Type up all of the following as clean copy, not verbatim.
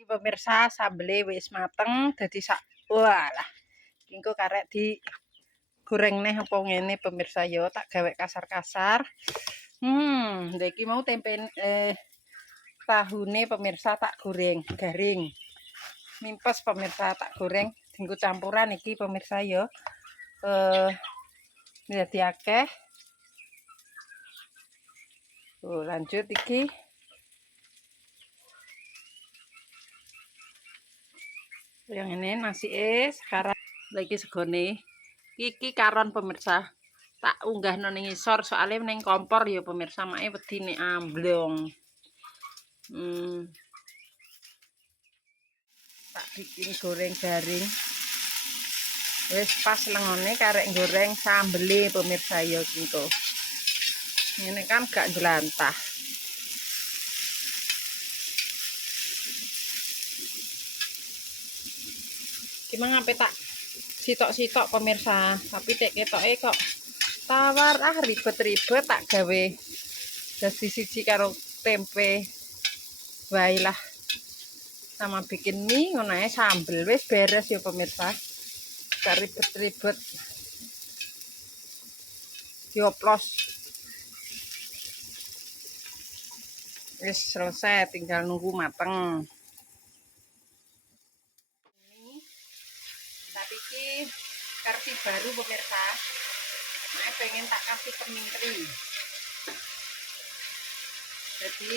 Pemirsa, sambele wis mateng dadi sak walah. Engko karek di goreng neh apa ngene pemirsa ya tak gawe kasar-kasar. Iki mau tempe tahune pemirsa tak goreng garing. Mimpes pemirsa tak goreng dienggo campuran iki pemirsa ya. Dadi akeh. Lanjut iki. Yang ini nasi sekarang lagi segone. Iki karon pemirsa. Tak unggah ning ngisor soalnya ning kompor ya pemirsa mae wedi nek amblong. Tak bikin goreng garing. Wis pas lengone karek goreng sambele pemirsa ya gitu. Ini kan gak jelantah. Gimana sampai tak sitok-sitok pemirsa, tapi tek ketoke kok tawar ribet-ribet tak gawe dadi siji karo tempe wae lah. Sama bikin mie ngono ae sambel wis beres ya pemirsa. Gak ribet-ribet. Dioplos. Wis selesai tinggal nunggu mateng. Tapi iki versi baru pemirsa. Nah, pengen tak kasih kening teri. Jadi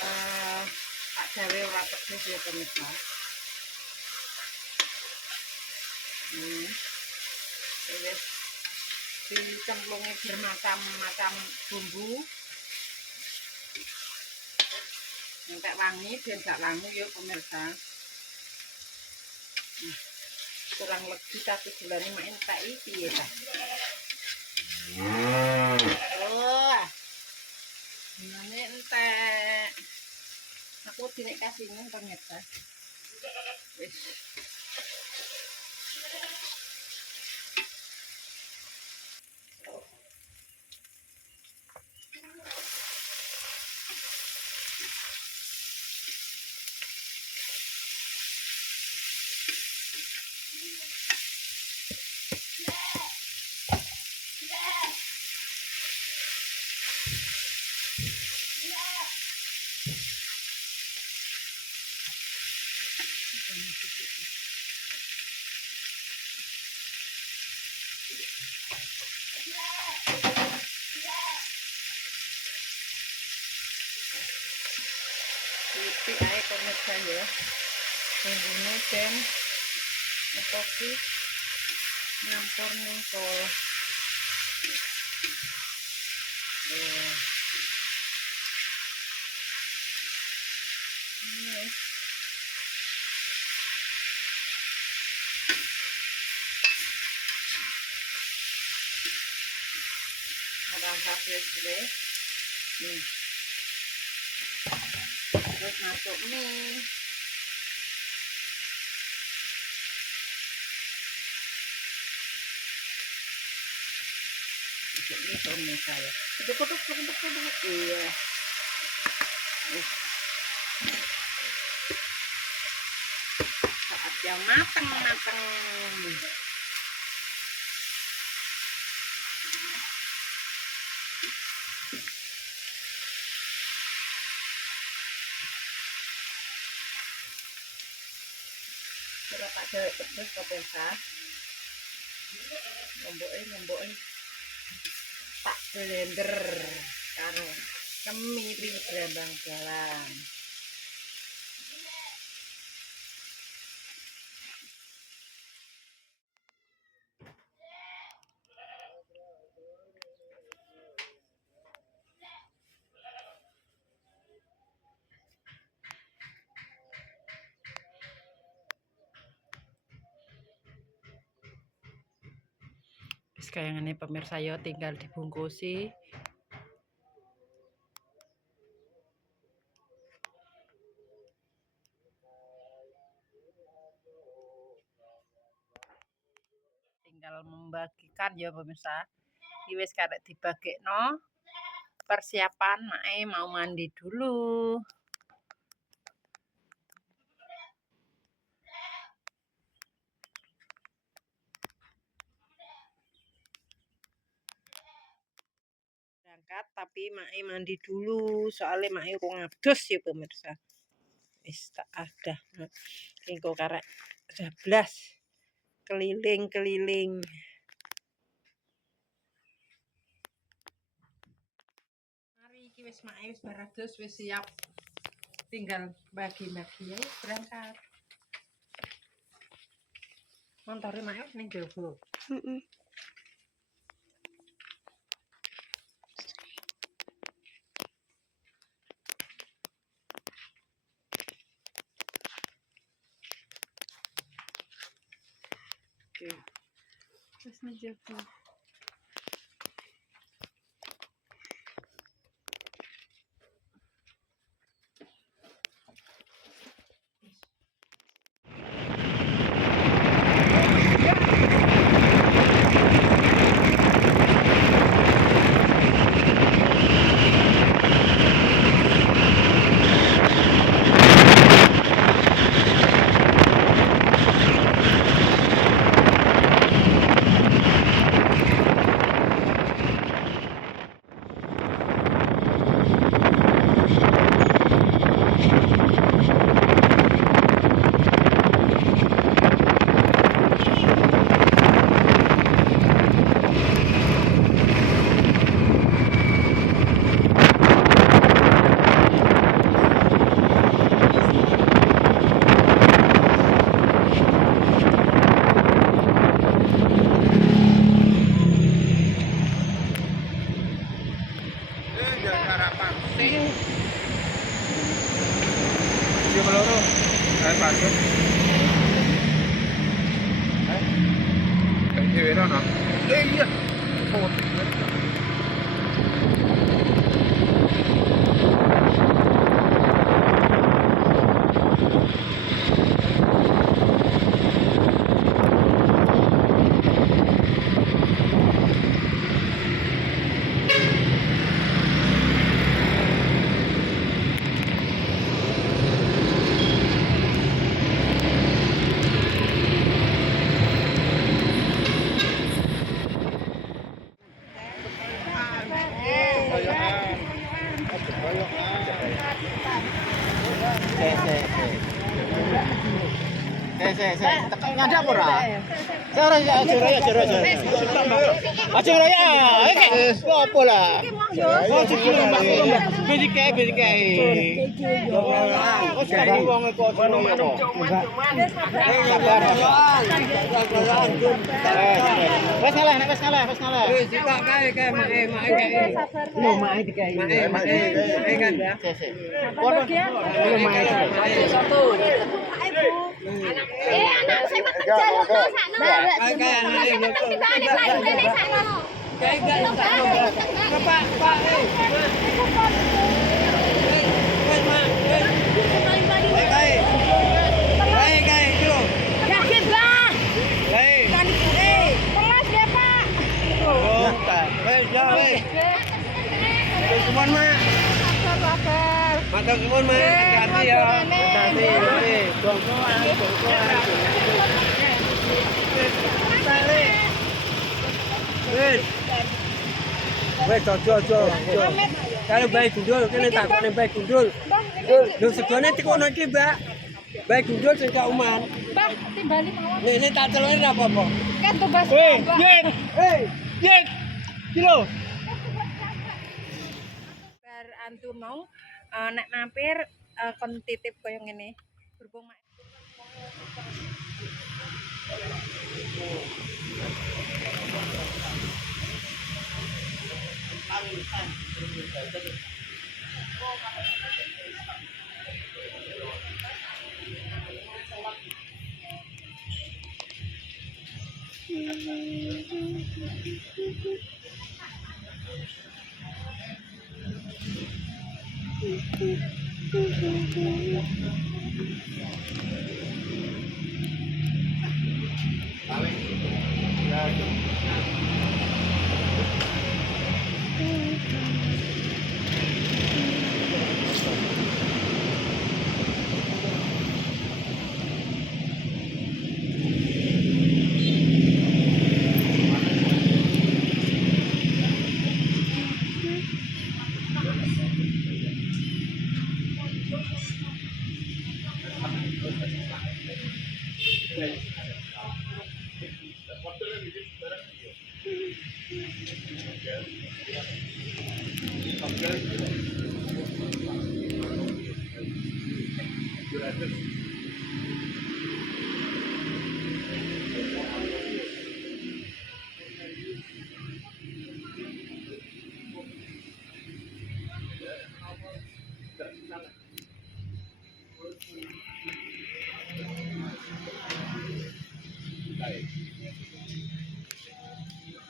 tak gawe ora pedes ya pemirsa. Wis dicemplungi bermacam-macam bumbu. Entek wangi ben gak langu ya pemirsa. Kurang lebih tapi gulane mak entek iki ya ta. Gulane entek. Aku dinek kasihnya pemirsa. Wis. Titik ae pemirsa ya. Bunggune ben apa sih nyampur ning kol. Ada hasil sudah. Terus masuk mie. Ini suami saya. Cukup. Iya. Saat yang mateng. Kira tak gawe pedes pemirsa. Ngomboke tak blender karo kemiri brambang jalan. Kayak ini pemirsa yo tinggal dibungkusi. Tinggal membagikan ya pemirsa. Iki wis karek dibagekno. Persiapan mae mau mandi dulu. berangkat, tapi Mae mandi dulu soalnya Mae kok ngadus ya pemirsa. Wis tak ada engko karek 11 keliling-keliling. Mari iki wis Mae wis barados wis siap. Tinggal bagi-bagi ya berangkat. Montore Mae ning jero. Terus ngejogo. Iya. Nyadap ora? Cara ya jero. Aja raya. Iki opo lah? Oh cuci bedike. Wes kari wong kok manuk. Wes ngalah. Wis tak kae mae kae. Lho mae dikai. Mae kan ya. Foto dia. Mae satu. Anak saya mah kerja lo sana. Kayak anak ini sana. Kayak enggak. Pak. Matur suwun, Mak. Hati-hati ya. Hati-hati. Bongkoan. Wes ojo. Kalau baik gundul kene takone baik gundul. Lho segone tikono iki, Mbak. Baik gundul sing gak uman. Mbak, timbali mawon. Ini tak celukin apa-apa. Kan tugas. Yen. Kilo. Bar antu mau nek mampir kon titip koyo ngene. Berhubung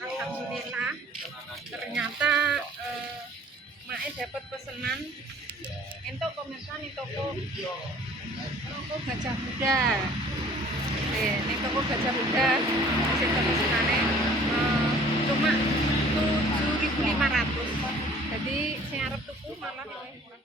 Alhamdulillah ternyata Mae dapat pesanan entuk pemirsa nih toko Gajah Buddha. Ini toko Gajah Buddha sing pesenane cuma 7.500. Jadi saya arep tuku malah luwih murah.